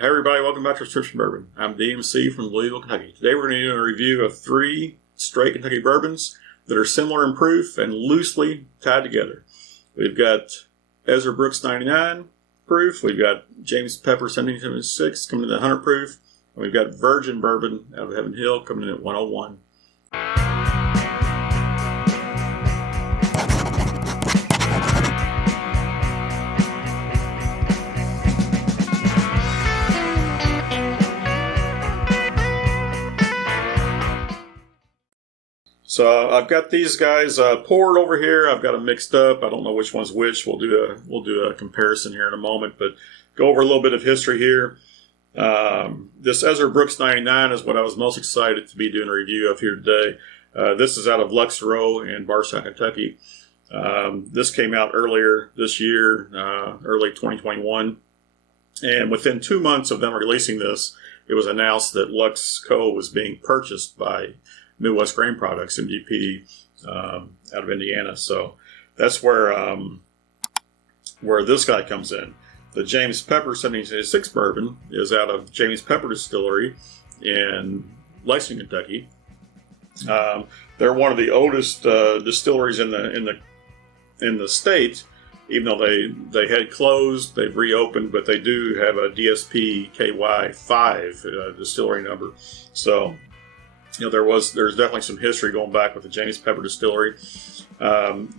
Hey everybody, welcome back to Prescription Bourbon. I'm DMC from Louisville, Kentucky. Today we're going to do a review of 3 straight Kentucky bourbons that are similar in proof and loosely tied together. We've got Ezra Brooks 99 proof, we've got James Pepper 1776 coming in at 100 proof, and we've got Virgin Bourbon out of Heaven Hill coming in at 101. So I've got these guys poured over here. I've got them mixed up. I don't know which one's which. We'll do a comparison here in a moment, but go over a little bit of history here. This Ezra Brooks 99 is what I was most excited to be doing a review of here today. This is out of Lux Row in Bardstown, Kentucky. This came out earlier this year, early 2021, and within 2 months of them releasing this, it was announced that Lux Co. was being purchased by Midwest Grain Products, MGP, out of Indiana. So that's where this guy comes in. The James Pepper 1776 bourbon is out of James Pepper Distillery in Lexington, Kentucky. They're one of the oldest distilleries in the state. Even though they had closed, they've reopened, but they do have a DSP-KY 5 distillery number. So there's definitely some history going back with the James Pepper Distillery.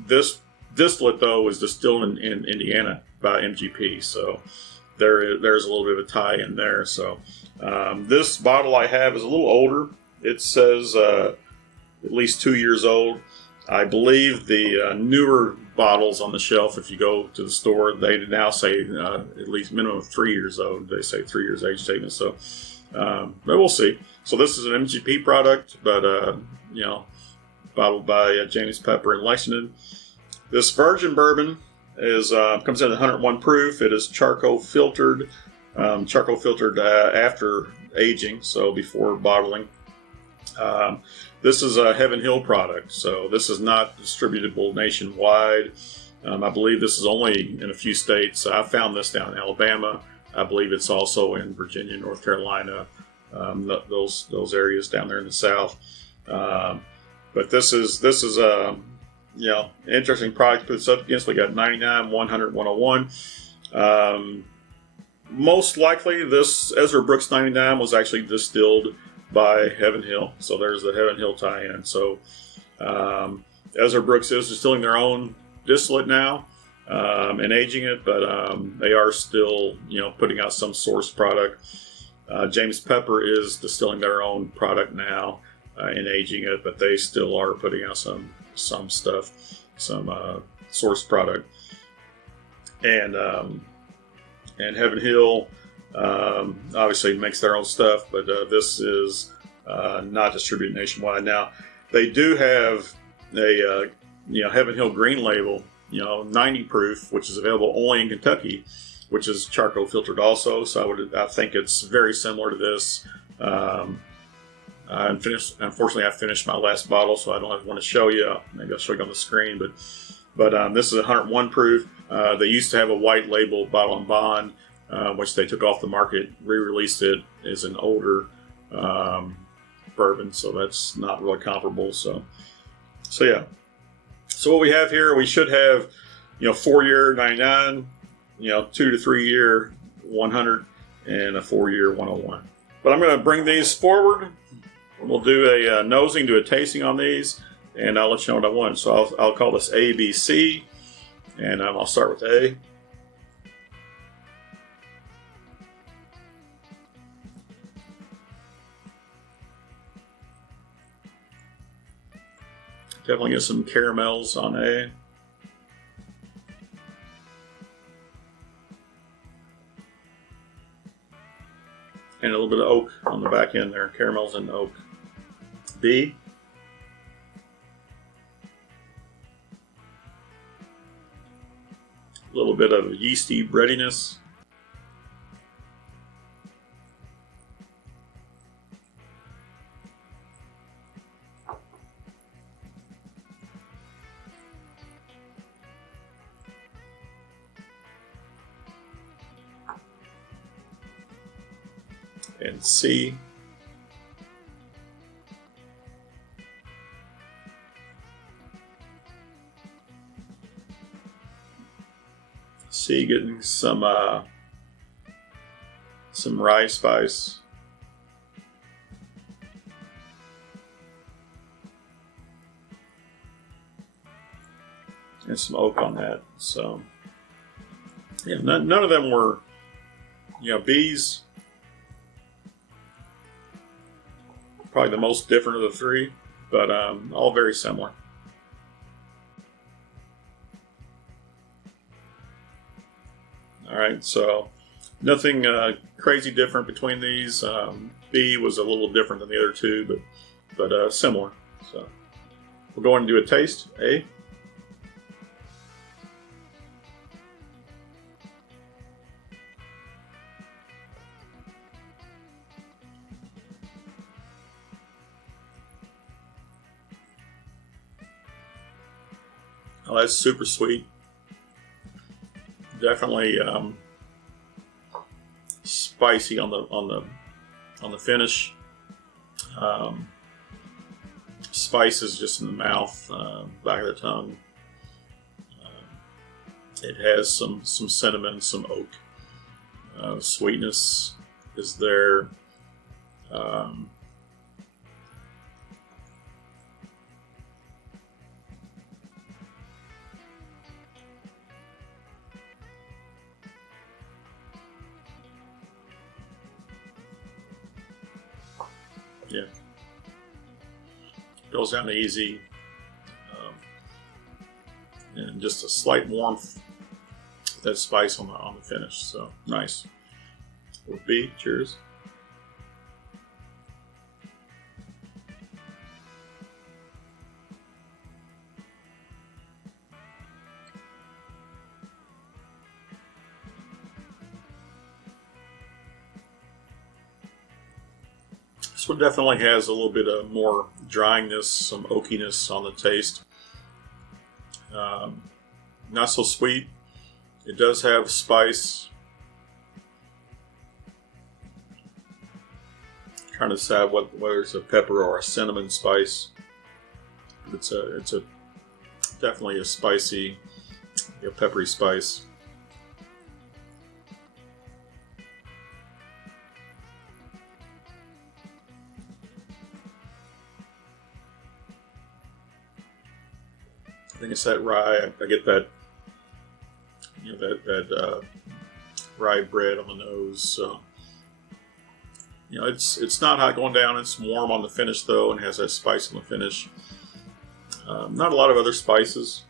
This distillate, though, was distilled in Indiana by MGP, so there's a little bit of a tie in there. So this bottle I have is a little older. It says at least 2 years old. I believe the newer bottles on the shelf, if you go to the store, they now say at least minimum of 3 years old. They say 3 years age statement. So, but we'll see. So this is an MGP product, but bottled by James Pepper in Lexington. This Virgin Bourbon comes in at 101 proof. It is charcoal filtered after aging, so before bottling. This is a Heaven Hill product, so this is not distributable nationwide. I believe this is only in a few states. I found this down in Alabama. I believe it's also in Virginia, North Carolina, those areas down there in the South. But this is interesting product to put this up against. We got 99, 100, 101. Most likely, this Ezra Brooks 99 was actually distilled by Heaven Hill. So there's the Heaven Hill tie-in. So Ezra Brooks is distilling their own distillate now and aging it, but they are still putting out some source product. James Pepper is distilling their own product now and aging it, but they still are putting out some stuff, some source product. And Heaven Hill obviously makes their own stuff, but this is not distributed nationwide. Now, they do have a Heaven Hill Green Label, 90 proof, which is available only in Kentucky, which is charcoal filtered also. So I think it's very similar to this. Unfortunately, I finished my last bottle, so I don't want to show you. Maybe I'll show you on the screen, but this is 101 proof. They used to have a white label bottle and bond, which they took off the market, re-released it as an older bourbon, so that's not really comparable. So yeah. So what we have here, we should have 4-year 99, 2 to 3 year 100, and a 4-year 101. But I'm going to bring these forward. We'll do a nosing, do a tasting on these, and I'll let you know what I want. So I'll call this A, B, C, and I'll start with A. Definitely get some caramels on A. And a little bit of oak on the back end there. Caramels and oak. B. A little bit of yeasty breadiness. and C. C getting some rye spice. And some oak on that. So, yeah, none of them were, B's probably the most different of the three, but all very similar. All right, so nothing crazy different between these. B was a little different than the other two, but similar. So we're going to do a taste. A. Oh, that's super sweet. Definitely spicy on the finish. Spices just in the mouth, back of the tongue. It has some cinnamon, some oak. Sweetness is there. Yeah, goes down easy, and just a slight warmth, that spice on the finish. So nice. With B, cheers. This one definitely has a little bit of more dryiness, some oakiness on the taste. Not so sweet. It does have spice. Trying to decide whether it's a pepper or a cinnamon spice. It's a definitely a spicy, peppery spice. I think it's that rye. I get that, that rye bread on the nose. So, it's not hot going down. It's warm on the finish though, and has that spice on the finish. Not a lot of other spices.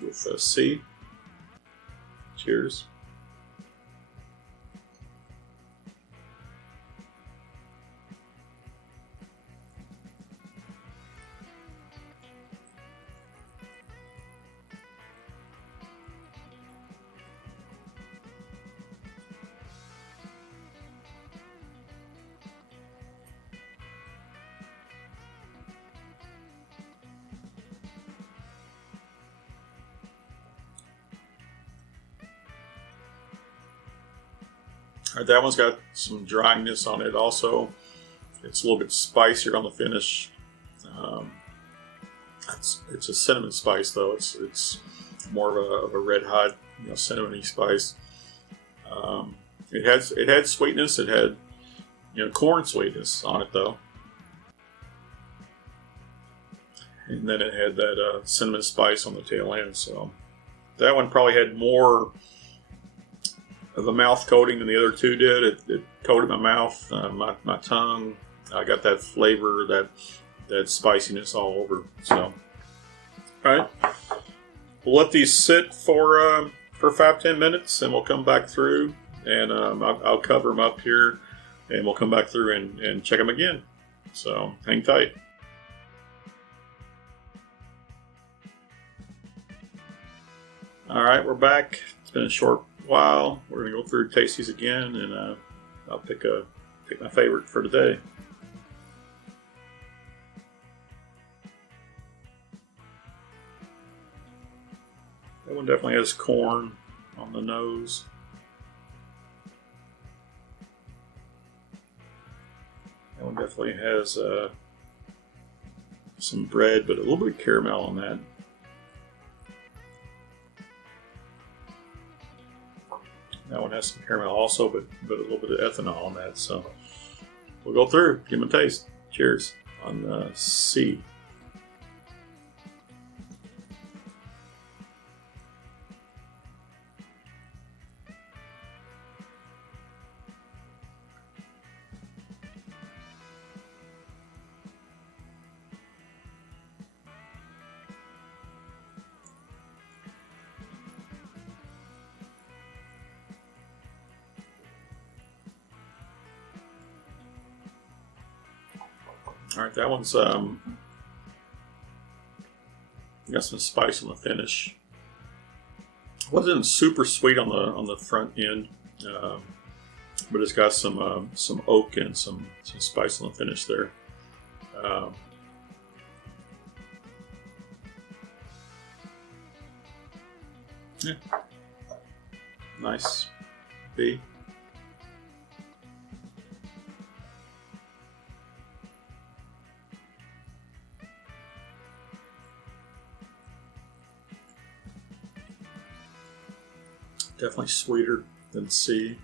With C. Cheers. All right, that one's got some dryness on it also. It's a little bit spicier on the finish. It's a cinnamon spice though. It's more of a red hot, cinnamony spice. It had sweetness. It had corn sweetness on it though, and then it had that cinnamon spice on the tail end. So that one probably had more of a mouth coating than the other two did. It coated my mouth, my tongue. I got that flavor, that spiciness all over. So, all right, we'll let these sit for 5-10 minutes, and we'll come back through, and I'll cover them up here, and we'll come back through and check them again. So, hang tight. All right, we're back. It's been a short while. We're gonna go through taste these again, and I'll pick my favorite for today. That one definitely has corn. on the nose. That one definitely has some bread, but a little bit of caramel on that. That one has some caramel also, but a little bit of ethanol on that. So we'll go through, give them a taste. Cheers on C. All right, that one's got some spice on the finish. Wasn't super sweet on the front end, but it's got some oak and some spice on the finish there. Yeah, nice. B. Definitely sweeter than C.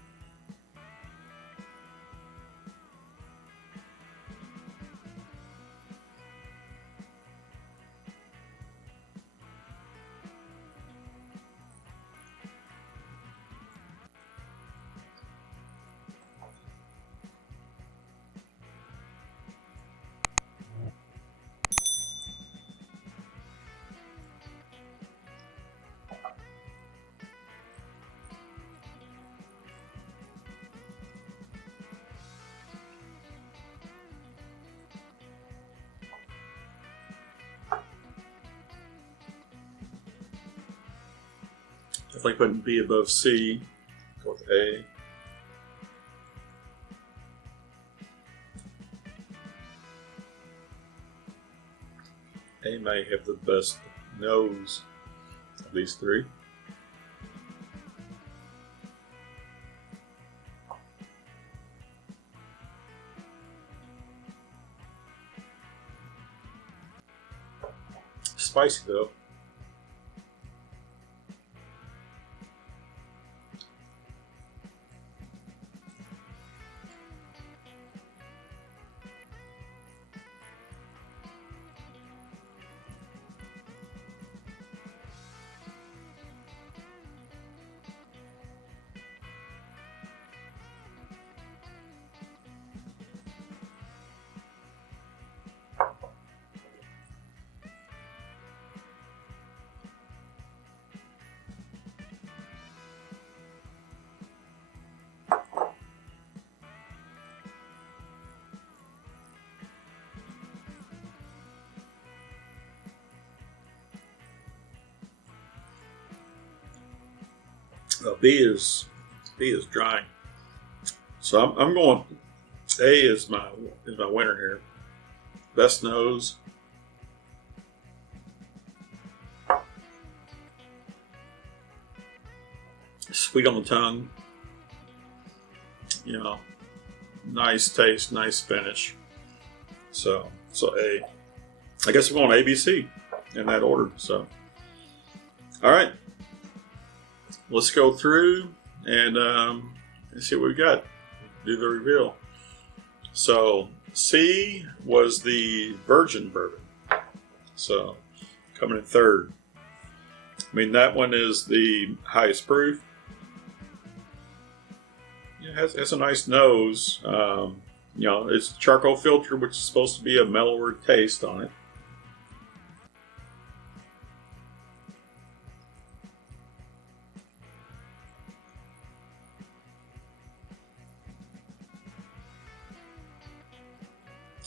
Definitely putting B above C. Go with A. A may have the best nose of these three. Spicy though. B is drying, so I'm going. A is my winner here. Best nose. Sweet on the tongue. You know, nice taste, nice finish. So A. I guess we're going ABC in that order. So, all right. Let's go through and see what we got. Do the reveal. So C was the Virgin Bourbon. So coming in third. I mean, that one is the highest proof. It has a nice nose. You know, it's charcoal filter, which is supposed to be a mellower taste on it.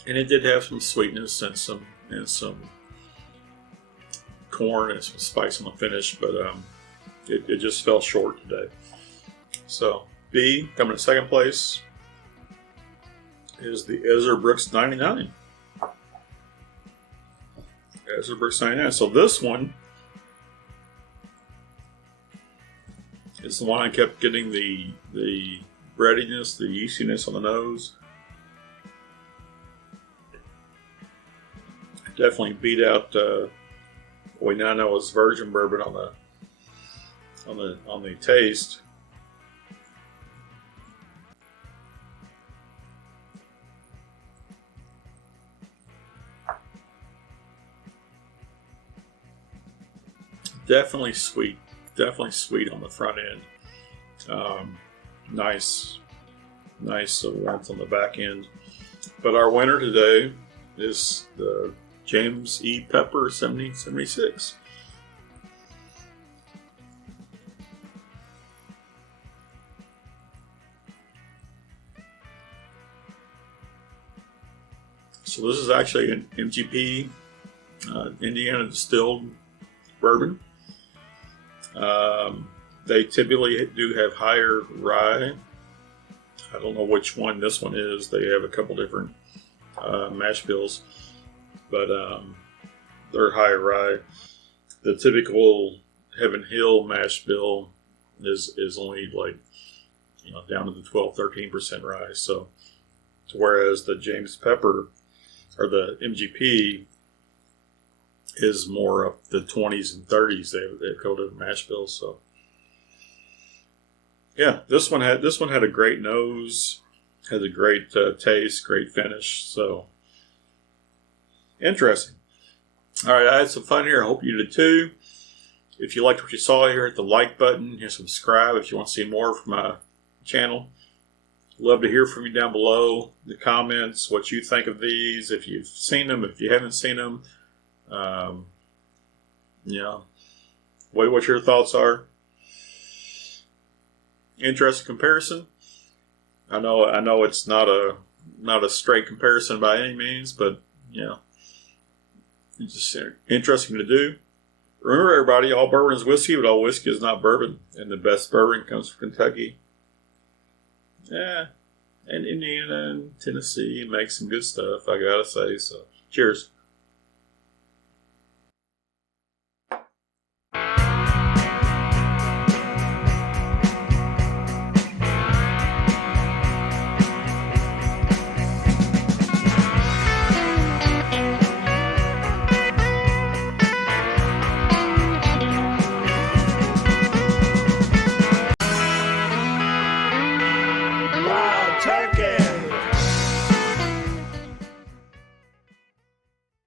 And it did have some sweetness and some corn and some spice on the finish, but it just fell short today. So B, coming in second place, is the Ezra Brooks 99. Ezra Brooks 99. So this one It's the one I kept getting the breadiness, the yeastiness on the nose. Definitely beat out what we now know as Virgin Bourbon on the taste. Definitely sweet on the front end. Nice warmth on the back end. But our winner today is the James E. Pepper 1776. So this is actually an MGP Indiana distilled bourbon. They typically do have higher rye. I don't know which one this one is. They have a couple different mash bills, but they're higher rye. The typical Heaven Hill mash bill is only like, down to the 12-13% rye. So whereas the James Pepper or the MGP is more up the 20s and 30s. They called it mash bill. So yeah, this one had a great nose, has a great taste, great finish. So interesting. All right, I had some fun here. I hope you did too. If you liked what you saw here, hit the like button. Hit subscribe if you want to see more from my channel. Love to hear from you down below in the comments, what you think of these, if you've seen them, if you haven't seen them. What your thoughts are. Interesting comparison. I know it's not a straight comparison by any means, but it's just interesting to do. Remember, everybody, all bourbon is whiskey, but all whiskey is not bourbon, and the best bourbon comes from Kentucky. Yeah, and Indiana and Tennessee make some good stuff, I gotta say. So, cheers.